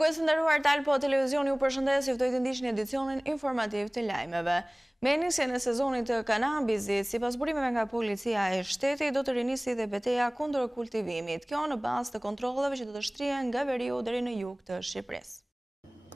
Shikues të nderuar, Talpo Televizioni ju përshëndes, juftoj të ndiqni edicionin informativ të lajmeve. Me nisjen e sezonit të kanabisit, sipas burimeve nga policia e shtetit, do të rinisi dhe betejë kundër kultivimit. Kjo në bazë të kontrolleve që do të shtrihen nga veriu deri në jug të Shqipërisë.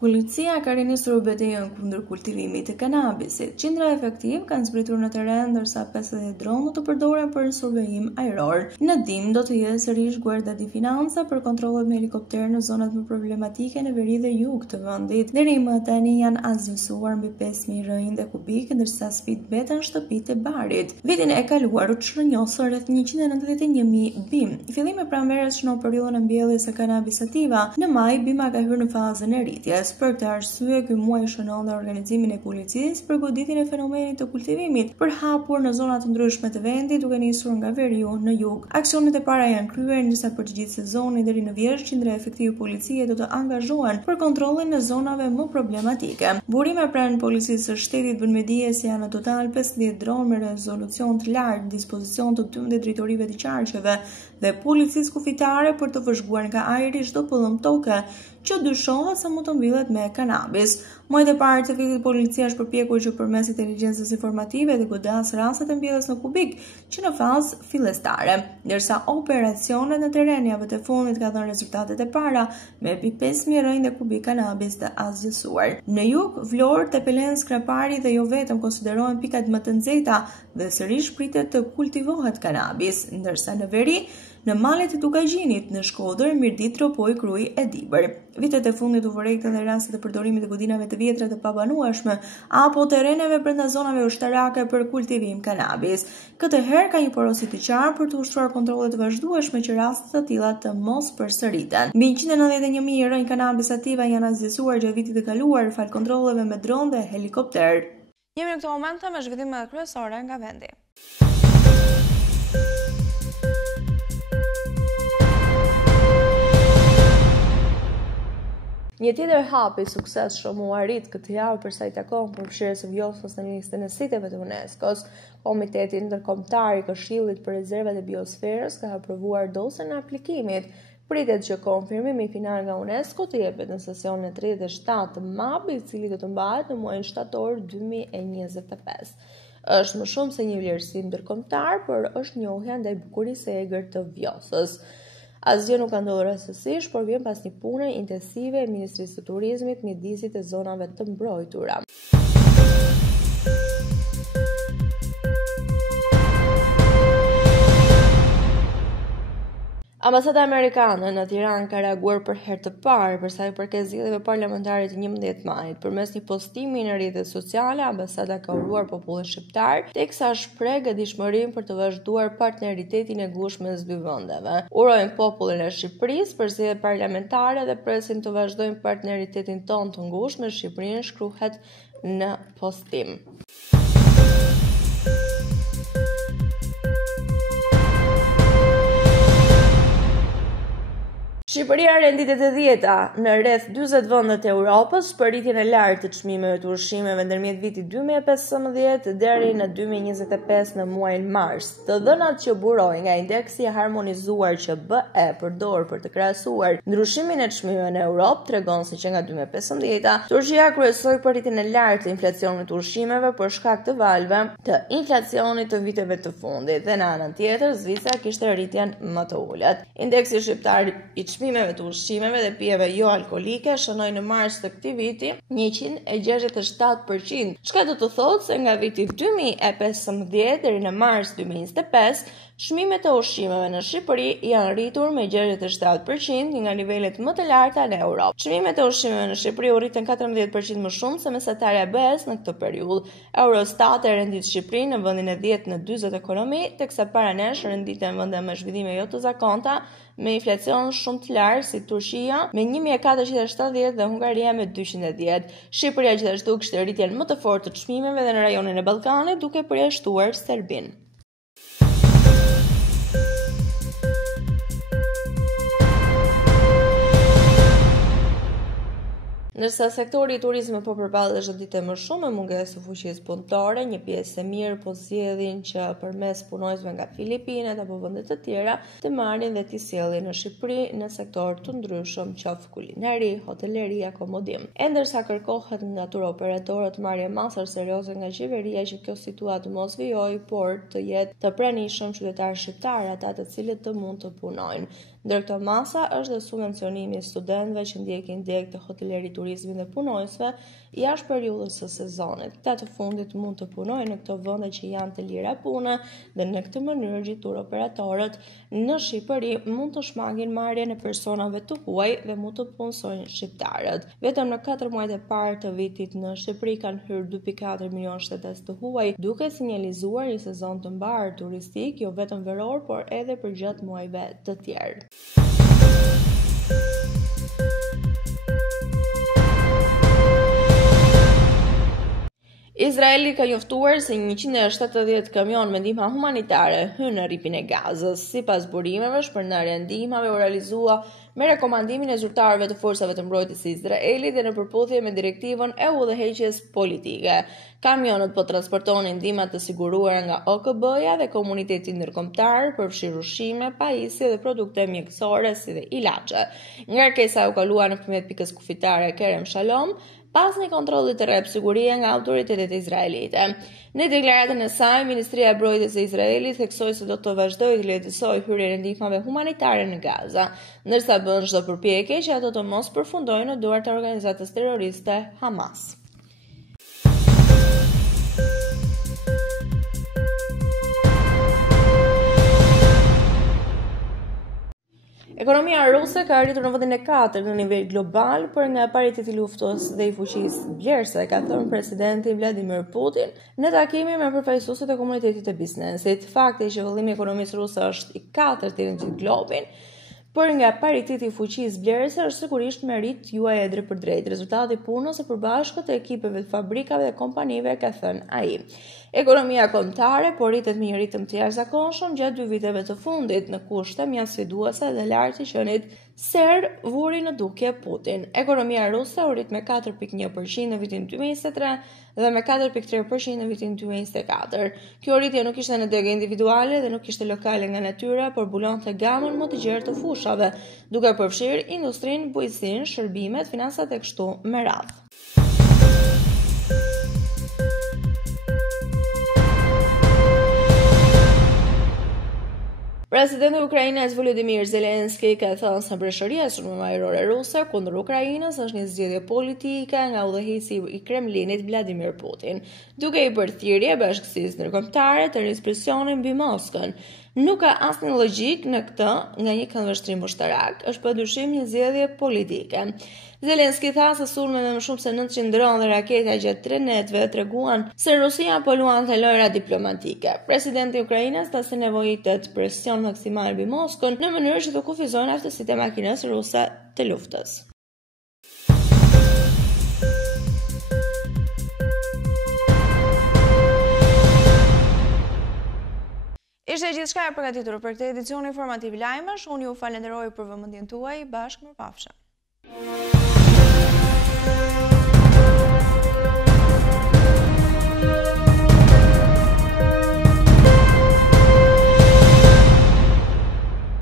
Policia ka rinisur betejën kundër kultivimit të kanabisit. Qindra efektiv kanë zbritur në teren, ndërsa 50 dronë do të përdoren për survejim ajror. Në dim do të jetë sërish Guardia di Finanza për kontrollet me helikopter në zonat më problematike në veri dhe jug të vendit. Deri më tani janë azgjësuar mbi 5.000 rënjë dhe kubik, ndërsa sfit beten shtëpitë e barit. Vitin e kaluar u çrënjosur rreth 191.000 bim. Fillimi pranverës shënon periudhën e mbjelljes së kanabis sativa. Në maj, bima ka hyrë në fazën e rritjes. Për këtë arsye, ky muaj shënon dhe organizimin e policisë për goditjen e fenomenit të kultivimit, për hapur në zona të ndryshme të vendit, duke nisur nga veriu në jug. Aksionet e para janë kryer, ndërsa për të gjithë sezonin deri në vjersht, qindra efektive policie do të angazhohen për kontrollin e zonave më problematike. Burime pranë policisë së shtetit bën me dije se janë në total 15 dronë me rezolucion të lartë në dispozicion të 12 drejtorive të qarqeve dhe policisë kufitare për të vëzhguar nga ajri çdo pëllëm toke që dyshohet se mund të mbillet me kanabis. Muajt e parë të vitit policia është përpjekur që përmes inteligjencës informative dhe godas rastet e mbjelljes në kubik që në fazë fillestare, ndërsa operacionet në teren javët e fundit ka dhënë rezultatet e para me mbi 5.000 rënjë dhe kubik kanabis të azgjësuar. Në jug, Vlorë, Tepelen, Skrapari dhe jo vetëm konsiderohen pikat më të nxehta dhe sërish pritet të kultivohet kanabis, ndërsa në veri, në malet e Tukagjinit, në Shkodër, Mirdit, Tropoj, Kruj e Dibër. Vitet e fundit u vërejtën dhe rastet e përdorimit të godinave të vjetra të pabanueshme apo terreneve brenda zonave ushtarake për kultivim kanabis. Këtë herë ka një porosit të qartë për të ushtruar kontrollet të vazhdueshme që rastet të tilla të mos përsëriten. Mbi 191.000 rënjë kanabis sativa janë azgjësuar gjatë vitit të kaluar fal kontrolleve me dronë dhe helikopter. Jemi në këtë moment me zhvillime kryesore nga vendi. Një tjetër hap i suksesshëm u arrit këtë javë për sa i takon përfshirjes së Vjosës në listën e siteve të UNESCO-s. Komiteti Ndërkombëtar i Këshillit për Rezervat e Biosferës ka aprovuar dosjen e aplikimit. Pritet që konfirmimi final nga UNESCO të jepet në sesionin e 37 të MAB, i cili do të mbahet në muajin shtator 2025. Është më shumë se një vlerësim ndërkombëtar, por është njohja ndaj bukurisë së egër të Vjosës. Asgjë nuk ka ndodhur rastësisht, por vjen pas një pune intensive e Ministrisë së Turizmit mjedisit e zonave të mbrojtura. Ambasada amerikane në Tiranë ka reaguar për herë të parë për sa i përket zgjedhjeve parlamentare të 11 majit. Përmes një postimi në rrjetet sociale, ambasada ka uruar popullin shqiptar, teksa shpreh gatishmërinë për të vazhduar partneritetin e ngushtë mes dy vendeve. Urojnë popullin e Shqipërisë për zgjedhjet parlamentare dhe presin të vazhdojnë partneritetin tonë të ngushtë me Shqipërinë, shkruhet në postim. Shqipëria renditet e 10-ta në rreth 40 vende të Europës për rritjen e lartë të çmimeve të ushqimeve ndërmjet vitit 2015 deri në 2025 në muajin mars. Të dhënat që burojnë nga indeksi i harmonizuar që BE përdor për të krahasuar ndryshimin e çmimeve në Europë tregon se që nga 2015 Turqia kryesoi për rritjen e lartë të inflacionit të ushqimeve për shkak të valve të inflacionit të viteve të fundit dhe në anën tjetër Zvicra kishte rritjen më të ulët. Indeksi shqiptar i çmimeve të ushqimeve dhe pijeve jo alkolike shënoi në mars të këtij viti 167%, çka do të thotë se nga viti 2015 deri në mars 2025 çmimet e ushqimeve në Shqipëri janë rritur me 67% nga nivelet më të larta në Europë. Çmimet e ushqimeve në Shqipëri u rritën 14% më shumë se mesatarja e BE-s në këtë periudhë. Eurostat e rendit Shqipërinë në vendin e 10 në 40 ekonomi, teksa para nesh renditen vende me zhvillime jo të zakonta, me inflacion shumë të lartë si Turqia me 1470 dhe Hungaria me 210. Shqipëria gjithashtu kishte rritjen më të fortë të çmimeve dhe në rajonin e Ballkanit, duke përjashtuar Serbinë. Ndërsa sektori i turizmit po përballet çdo ditë më shumë me mungesë fuqisë punëtore, një pjesë e mirë po zgjedhin që përmes punojësve nga Filipinet apo vende të tjera të marrin dhe t'i sjellin në Shqipëri në sektor të ndryshëm, qoftë kulinari, hoteleri, akomodim. E ndërsa kërkohet nga turoperatorët marrje masër serioze nga qeveria që kjo situatë mos vijojë, por të jetë të pranishëm qytetarë shqiptarë ata të cilët të mund të punojnë. Ndër këto masa është dhe subvencionimi i studentëve që ndjekin direkt të hoteleri, turizmi dhe punojësve jashtë periudhës së sezonit. Këta të fundit mund të punojnë në këto vende që janë të lira pune dhe në këtë mënyrë gjithë operatorët në Shqipëri mund të shmangin marrjen e personave të huaj dhe mund të punësojnë shqiptarët. Vetëm në 4 muajt e parë të vitit në Shqipëri kanë hyrë 2.4 milion shtetas të huaj, duke sinjalizuar një sezon të mbarë turistik, jo vetëm veror, por edhe për gjatë muajve të tjerë. Izraeli ka njoftuar se 170 kamion me ndihma humanitare hynë në rripin e Gazës. Sipas burimeve, shpërndarja e ndihmave u realizua me rekomandimin e zyrtarëve të forcave të mbrojtjes së Izraelit dhe në përputhje me direktivën e udhëheqjes politike. Kamionët po transportonin ndihma të siguruara nga OKB-ja dhe komuniteti ndërkombëtar, përfshirë ushqime, pajisje dhe produkte mjekësore si dhe ilaçe. Ngarkesa u kalua nëpërmjet pikës kufitare Kerem Shalom, pas një kontrolli të rrep sigurie nga autoritetet izraelite. Në deklaratën e saj, Ministria e Mbrojtjes së Izraelit theksoi se do të vazhdojë të lehtësojë hyrjen e ndihmave humanitare në Gaza, ndërsa bën çdo përpjekje që ato të mos përfundojnë në dorë të organizatës terroriste Hamas. Ekonomia ruse ka arritur në vendin e 4 në nivel global për nga pariteti i luftës dhe i fuqisë blerëse, ka thënë presidenti Vladimir Putin në takimin me përfaqësuesit e komunitetit të biznesit. Fakti që vëllimi i ekonomisë ruse është i 4 në gjithë globin për nga pariteti i fuqisë blerëse është sigurisht merit juaj e drejt për drejt, rezultati i punës së përbashkët të ekipeve të fabrikave dhe kompanive, ka thënë ai. Ekonomia kombëtare po rritet me një ritëm të jashtëzakonshëm gjatë 2 viteve të fundit në kushte mjaft sfiduese dhe lart të qenit ser vuri në dukje Putin. Ekonomia ruse u rrit me 4.1% në vitin 2023 dhe me 4.3% në vitin 2024. Kjo rritje nuk ishte në degë individuale dhe nuk ishte lokale nga natyra, por mbulonte gamën më të gjerë të fushave, duke përfshirë industrinë, bujqësinë, shërbimet, finansat e kështu me radhë. Presidenti i Ukrainës Volodymyr Zelensky ka thënë se mbretëria e sulmeve ajrore ruse kundër Ukrainës është një zgjedhje politike nga udhëheqësi i Kremlinit Vladimir Putin, duke i bërë thirrje bashkësisë ndërkombëtare të rrisë presionin mbi Moskën. Nuk ka asnjë logjik në këtë nga një këndvështrim ushtarak, është padyshim një zgjedhje politike. Zelensky tha se sulme me më shumë se 900 dronë dhe raketa gjatë 3 netëve treguan se Rusia po luante lojra diplomatike. Presidenti i Ukrainës tha se nevojitet presion maksimal mbi Moskën në mënyrë që të kufizojnë aftësitë e makinës ruse të luftës. Ishte gjithçka e përgatitur për këtë edicion informativ lajmesh. Unë ju falenderoj për vëmendjen tuaj. Bashkë mirëpafshim.